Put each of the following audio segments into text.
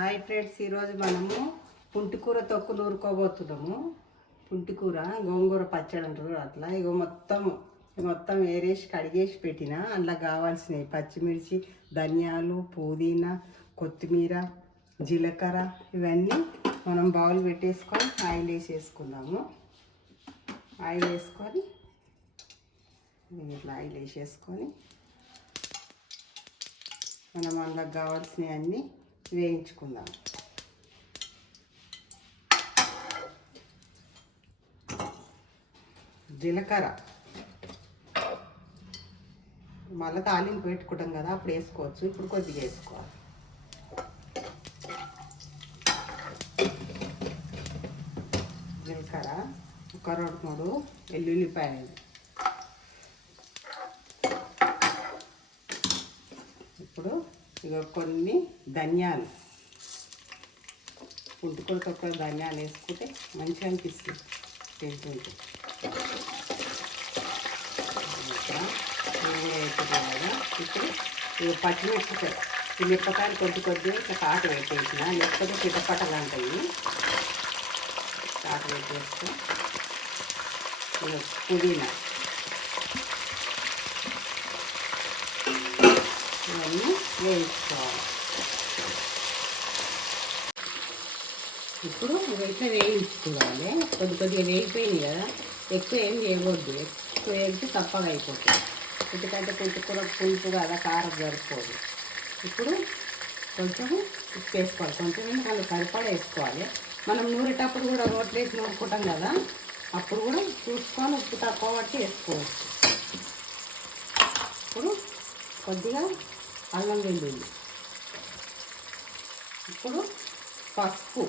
Hi friends, ఈరోజు మనము పుంటికూర తొక్కు నూరుకోబోతున్నాము. పుంటికూర గోంగూర పచ్చడి అంటారు అట్లా. ఇగో మొత్తం ఏరేసి కడిగేసి పెట్టిన. అందులో కావాల్సినవి పచ్చిమిర్చి, ధనియాలు, పుదీనా, కొత్తిమీర, జీలకర్ర ఇవన్నీ మనం బౌల్ పెట్టేసుకొని ఆయిల్ వేసేసుకుందాము. ఆయిల్ వేసుకొని ఇట్లా ఆయిల్ వేసేసుకొని మనం అందులో కావాల్సినవి అన్నీ వేయించుకుందాం. జీలకర్ర మళ్ళీ తాలింపు పెట్టుకుంటాం కదా, అప్పుడు వేసుకోవచ్చు. ఇప్పుడు కొద్దిగా వేసుకోవాలి. జీలకర్ర, ఒక 2-3 వెల్లుల్లిపాయలు, ఇప్పుడు ఇక కొన్ని ధనియాలు. పుంటికూర తొక్కలో ధనియాలు వేసుకుంటే మంచిగా అనిపిస్తుంది తింటుంటే. కదా ఇప్పుడు ఇక పచ్చిమిరపకాయ, ఈ మిరపకాయలు కొద్దిగా ఇట్లా కాటు పెట్టేసిన, లేకపోతే చిటపటలు అంటాయి. కాటు పెట్టేస్తే పుదీనా ఇవన్నీ వేయించుకోవాలి. ఇప్పుడు ఇట్లా వేయించుకోవాలి. కొద్దిగా వేగిపోయింది కదా, ఎక్కువ ఏం చేయకూడదు. ఎక్కువ వేస్తే తప్పగా అయిపోతుంది. ఎందుకంటే పుంటికూర పులుపు కదా, కారం సరిపోదు. ఇప్పుడు కొంచెం ఉప్పు వేసుకోవాలి. కొంచెం ఎందుకంటే సరిపడా వేసుకోవాలి. మనం నూరేటప్పుడు కూడా రోట్లు వేసి నూరుకుంటాం కదా, అప్పుడు కూడా చూసుకొని ఉప్పు తక్కువ పట్టి వేసుకోవచ్చు. ఇప్పుడు కొద్దిగా అల్లం వెల్లుల్లి, ఇప్పుడు పసుపు,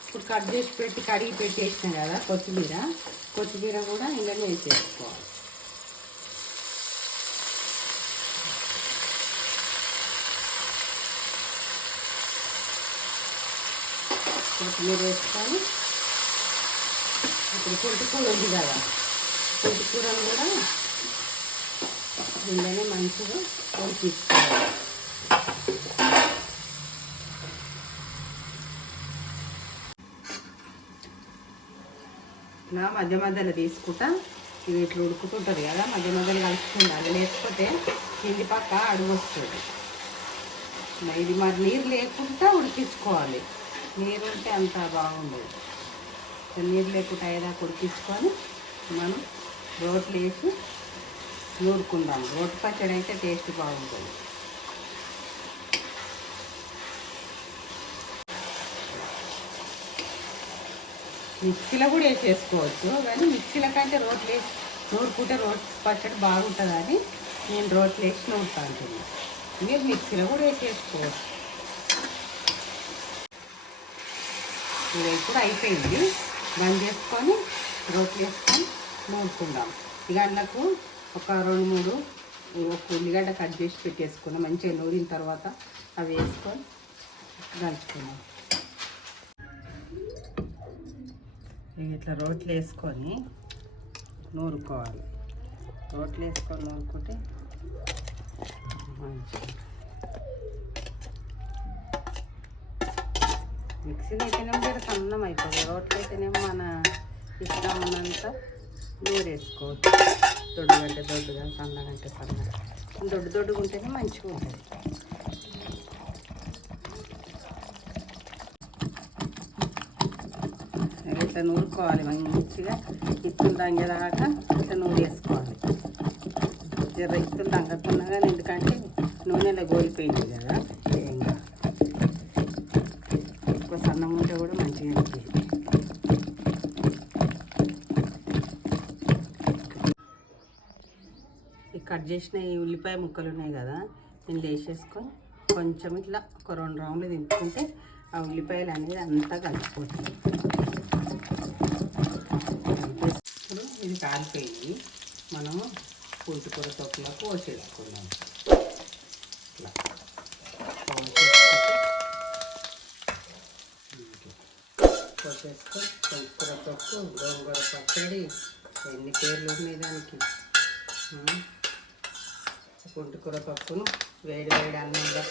ఇప్పుడు కట్ చేసి కడిగి పెట్టేసినాం కదా కొత్తిమీర కూడా ఇందులో వేసేసుకోవాలి. కొత్తిమీర వేసుకొని ఇప్పుడు పుంటికూర ఉంది కదా, పుంటికూరను కూడా దీనిలోనే మంచిగా ఉడికించుకోవాలి. ఇలా మధ్య మధ్యలో తీసుకుంటా ఇవి ఇట్లా ఉడుకుతుంటుంది కదా, మధ్య మధ్యలో కలుపుకుండాలి. లేకపోతే కింది పక్క అడుగు వస్తుంది. ఇది మరి నీరు లేకుండా ఉడికించుకోవాలి. నీరు ఉంటే అంత బాగుండదు. నీరు లేకుండా అయ్యేదాకా ఉడికించుకొని మనం రోట్లు వేసి నూరుకుందాం. రోటి పచ్చడి అయితే టేస్ట్ బాగుంటుంది. మిక్సీలో కూడా వేసేసుకోవచ్చు, కానీ మిక్సీల కంటే రోట్లు వేసి నూరుకుంటే రోటి పచ్చడి బాగుంటుంది అని నేను రోట్లు వేసి నూరుతా అంటున్నాను. మీరు మిక్సీలో కూడా వేసేసుకోవచ్చు. ఇది ఇప్పుడు అయిపోయింది. బంద్ చేసుకొని రోట్లు వేసుకొని నూరుకుందాం. ఇక అందుకు ఒక 2-3 ఉల్లిగడ్డ కట్ చేసి పెట్టేసుకున్నాం. మంచిగా నూరిన తర్వాత అవి వేసుకొని దంచుకున్నాం. ఇట్లా రోట్లు వేసుకొని నూరుకోవాలి. రోట్లు వేసుకొని నూరుకుంటే మంచిగా. మిక్సీలో అయితేనేమో జర సన్నం అయిపోతుంది. రోట్లు అయితేనేమో మన ఇష్టం ఉన్నంత నూరేసుకోవచ్చు. దొడ్డుగా సన్నగంటే సన్నగా. దొడ్డుగా ఉంటేనే మంచిగా ఉంటుంది. ఇట్లా నూరుకోవాలి మంచిగా. ఇత్తులు దంగేదాకా ఇట్లా నూరేసుకోవాలి. జర ఇత్తులు దంగకున్నా కానీ, ఎందుకంటే నూనెలో గోలిపోయింది కదా. ఏంగా ఎక్కువ సన్నం ఉంటే కూడా మంచిగా అనిపిస్తుంది. ఈ కట్ చేసిన ఈ ఉల్లిపాయ ముక్కలు ఉన్నాయి కదా, దీన్ని వేసేసుకొని కొంచెం ఇట్లా ఒక 2 రౌండ్లు దింపుకుంటే ఆ ఉల్లిపాయలు అనేది అంతా కలిసిపోతుంది. ఇప్పుడు ఇది కాలిపోయింది. మనము పుంటికూర తొక్కలకు పోసేసుకున్నాం. ఇట్లా పోసేసుకొని పుంటికూర తొక్కు గోంగూర పచ్చడి ఎన్ని పేర్లు ఉన్నాయి దానికి. పుంటికూర తొక్కును వేడి అన్నంలో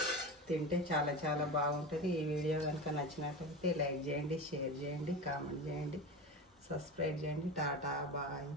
తింటే చాలా చాలా బాగుంటుంది. ఈ వీడియో కనుక నచ్చినట్లయితే లైక్ చేయండి, షేర్ చేయండి, కామెంట్ చేయండి, సబ్స్క్రైబ్ చేయండి. టాటా బాయ్.